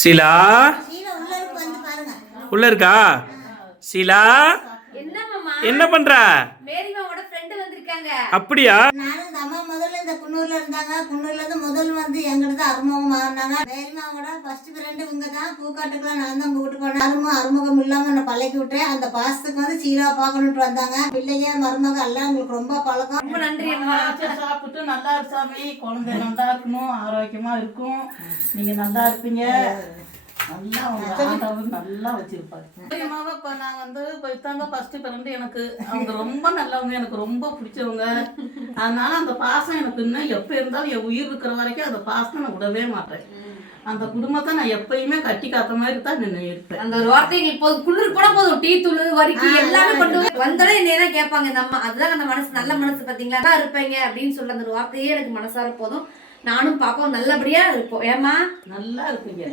ஷீலா உள்ள இருக்கா? ஷீலா என்ன பண்ற? அப்படியா? முதல்ல இந்த குன்னூர்ல இருந்தாங்க. குன்னூர்ல இருந்து முதல் வந்து எங்கிட்ட அறுமுகம் மாறினாங்க. மேரிமாவோட ஃபர்ஸ்ட் ஃப்ரெண்டு இவங்க தான். பூக்காட்டுக்குலாம் நான் தான் கூப்பிட்டு போனேன். அறுமுகம் இல்லாம நான் பழக்கி விட்டேன். அந்த பாசத்துக்கு வந்து சீலா பார்க்கணுட்டு வந்தாங்க. பிள்ளைங்க மருமக எல்லாம் எங்களுக்கு ரொம்ப பழக்கம். ரொம்ப நன்றி அம்மா. சாப்பிட்டு நல்லா சாமி, குழந்தை நல்லா இருக்கணும், ஆரோக்கியமா இருக்கும், நீங்க நல்லா இருப்பீங்க, நல்லா நல்லா வச்சிருப்பாரு. இப்போ நான் வந்து போய்த்தாங்க ஃபர்ஸ்ட் ஃப்ரெண்டு. எனக்கு அவங்க ரொம்ப நல்லவங்க, எனக்கு ரொம்ப பிடிச்சவங்க. அதனால அந்த பாசம் எனக்கு இன்னும் எப்போ இருந்தாலும் என் உயிர் இருக்கிற வரைக்கும் அந்த பாசத்தை நான் விடவே மாட்டேன். அந்த குடும்பத்தை நான் எப்பயுமே கட்டி காத்த மாதிரி தான் நான் இருப்பேன். அந்த ஒரு வார்த்தைகள் இப்போது குளிர் கூட போதும், டீ தூள் வரைக்கும் எல்லாமே கொண்டு வந்தாலே என்னதான் கேட்பாங்க இந்த அம்மா. அதுதான் அந்த மனசு, நல்ல மனசு பார்த்தீங்களா இருப்பீங்க அப்படின்னு சொல்ல அந்த ஒரு வார்த்தையே எனக்கு மனசார போதும். நானும் பாப்பாவும் நல்லபடியா இருப்போம். ஏமா நல்லா இருப்பீங்க.